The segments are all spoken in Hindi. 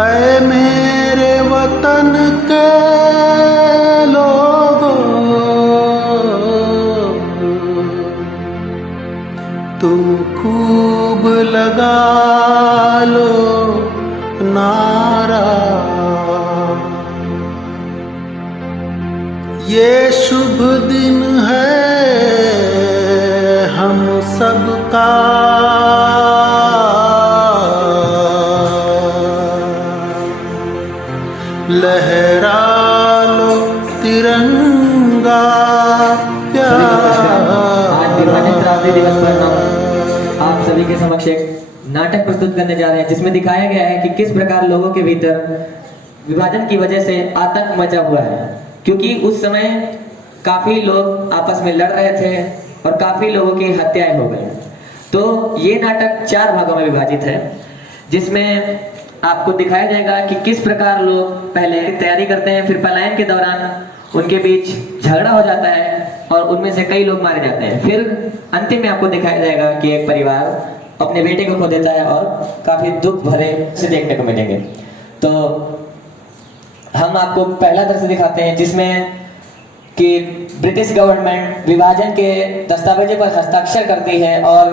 ऐ मेरे वतन के लोगों, तुम खूब लगा लो नारा, ये शुभ दिन है हम सबका, लहरा लो तिरंगा प्यारा। आज विभाजन क्रांति दिवस पर हम आप सभी के समक्ष एक नाटक प्रस्तुत करने जा रहे हैं, जिसमें दिखाया गया है कि किस प्रकार लोगों के भीतर विभाजन की वजह से आतंक मचा हुआ है। क्योंकि उस समय काफी लोग आपस में लड़ रहे थे और काफी लोगों की हत्याएं हो गई। तो ये नाटक 4 भागों में विभाजित है, जिसमें आपको दिखाया जाएगा कि किस प्रकार लोग पहले तैयारी करते हैं, फिर पलायन के दौरान उनके बीच झगड़ा हो जाता है और उनमें से कई लोग मारे जाते हैं। फिर अंतिम में आपको दिखाया जाएगा कि एक परिवार अपने बेटे को खो देता है और काफी दुख भरे से देखने को मिलेंगे। तो हम आपको पहला दृश्य दिखाते हैं, जिसमें कि ब्रिटिश गवर्नमेंट विभाजन के दस्तावेजों पर हस्ताक्षर करती है और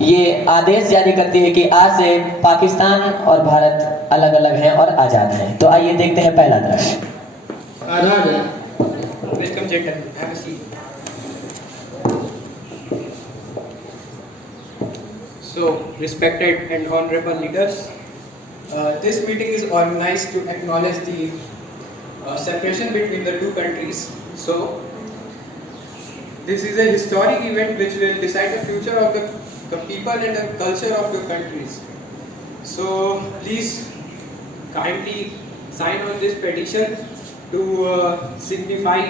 ये आदेश जारी करती है कि आज से पाकिस्तान और भारत अलग अलग हैं और आजाद हैं। तो आइए देखते हैं पहला दृश्य। आजाद है। Welcome, gentlemen. Have a seat. So, respected and honorable leaders, this meeting is organized to acknowledge the separation between the two countries. So, this is a historic event which will decide the future of the people and the culture of your countries. So, please kindly sign on this petition to signify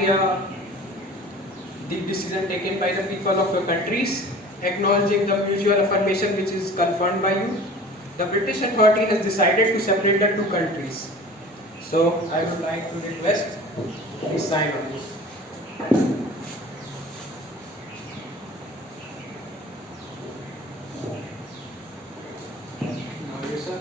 the decision taken by the people of your countries, acknowledging the mutual affirmation which is confirmed by you. The British authority has decided to separate the two countries. So I would like to request, please sign on this. Now you, sir.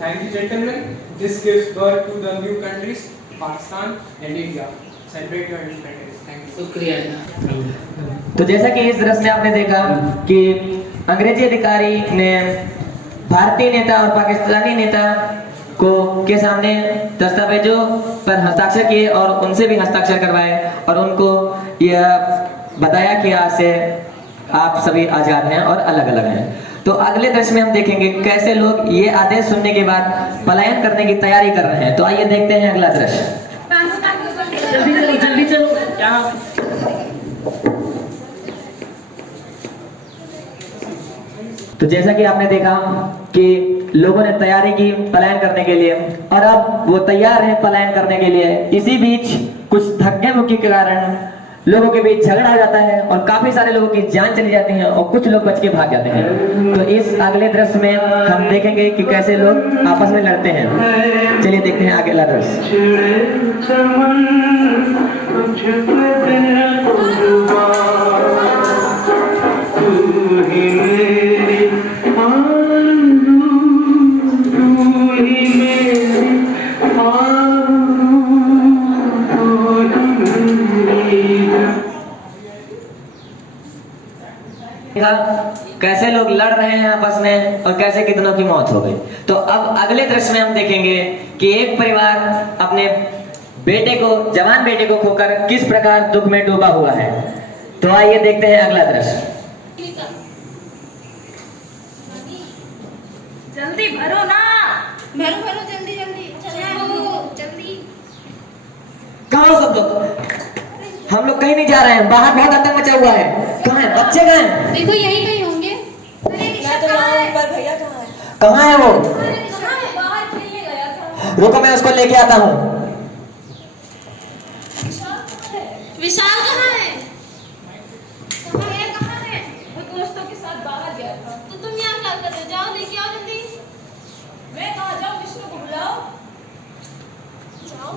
Thank you, gentlemen. This gives birth to the new countries, Pakistan and India. Celebrate your independence. Thank you. शुक्रिया। तो जैसा कि इस दृश्य में आपने देखा कि अंग्रेजी अधिकारी ने भारतीय नेता और पाकिस्तानी नेता को के सामने दस्तावेजों पर हस्ताक्षर किए और उनसे भी हस्ताक्षर करवाए और उनको यह बताया कि आज से आप सभी आजाद हैं और अलग अलग हैं। तो अगले दृश्य में हम देखेंगे कैसे लोग ये आदेश सुनने के बाद पलायन करने की तैयारी कर रहे हैं। तो आइए देखते हैं अगला दृश्य। जल्दी चलो। तो जैसा कि आपने देखा कि लोगों ने तैयारी की पलायन करने के लिए और अब वो तैयार हैं पलायन करने के लिए। इसी बीच कुछ धक्के मुक्की के कारण लोगों के बीच झगड़ा हो जाता है और काफी सारे लोगों की जान चली जाती है और कुछ लोग बच के भाग जाते हैं। तो इस अगले दृश्य में हम देखेंगे कि कैसे लोग आपस में लड़ते हैं। चलिए देखते हैं अगला दृश्य। कैसे लोग लड़ रहे हैं आपस में और कैसे कितनों की मौत हो गई। तो अब अगले दृश्य में हम देखेंगे कि एक परिवार अपने बेटे को, जवान बेटे को खोकर किस प्रकार दुख में डूबा हुआ है। तो आइए देखते हैं अगला दृश्य। जल्दी भरो ना, भरो भरो जल्दी जल्दी जल्दी। कहाँ हो सब लोग? हम लोग कहीं नहीं जा रहे हैं, बाहर बहुत आतंक मचा हुआ है। कहाँ है बच्चे? कहाँ हैं? देखो यही कहीं होंगे। मैं तो यहाँ हूँ, पर भैया कहाँ है? कहाँ है वो? बाहर खेलने गया था। रुको मैं उसको लेके आता हूँ। विशाल कहाँ है? कहाँ है? वो दोस्तों के साथ बाहर गया था। तो तुम यहाँ क्या कर रहे हो? जाओ लेके आओ जल्दी। मैं कहाँ जाऊँ? विष्णु को बुलाओ। जाओ।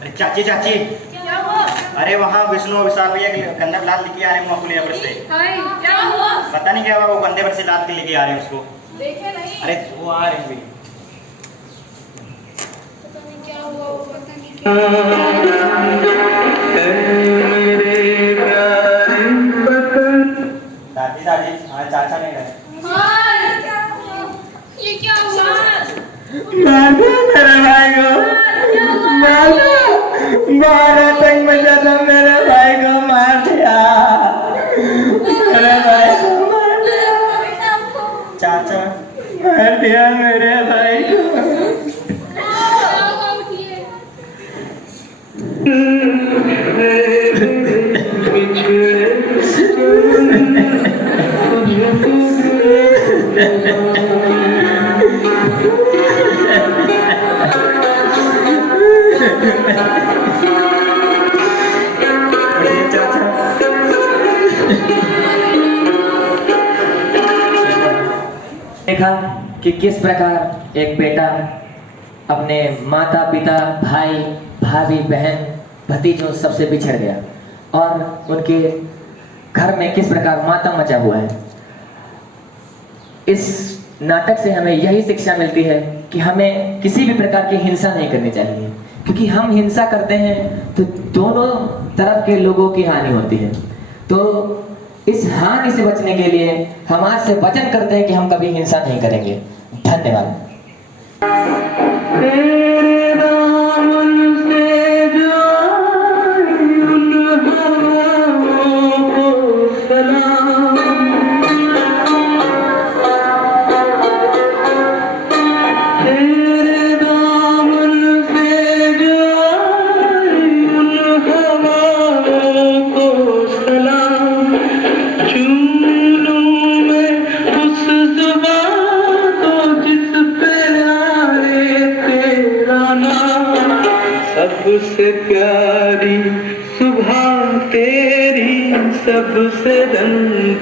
अरे चाची चाची, क्या हुआ? अरे वहाँ विष्णु और विशाल भैया के कन्नड़ लाद लेके आ रहे हैं मकुलिया पर से। क्या हुआ? पता नहीं क्या हुआ, वो कंधे पर से लाद के लेके आ रहे हैं उसको। देखे नहीं? अरे वो आ रहे हैं भी। पता नहीं क्या हुआ, वो पता नहीं क्या। दादी दादी, हाँ चाचा नहीं रहे। ये क्या हुआ? मेरे भाई को मारा तक मजा था, मेरे भाई को मार दिया, मेरे भाई को मार दिया, चाचा मार दिया मेरे भाई को। उठिए। देखा कि किस प्रकार एक बेटा अपने माता पिता भाई भाभी बहन भतीजों सबसे बिछड़ गया और उनके घर में किस प्रकार मातम मचा हुआ है। इस नाटक से हमें यही शिक्षा मिलती है कि हमें किसी भी प्रकार की हिंसा नहीं करनी चाहिए, क्योंकि हम हिंसा करते हैं तो दोनों तरफ के लोगों की हानि होती है। तो इस हानि से बचने के लिए हम आज से वचन करते हैं कि हम कभी हिंसा नहीं करेंगे। धन्यवाद। सबसे प्यारी सुबह तेरी, सबसे रंग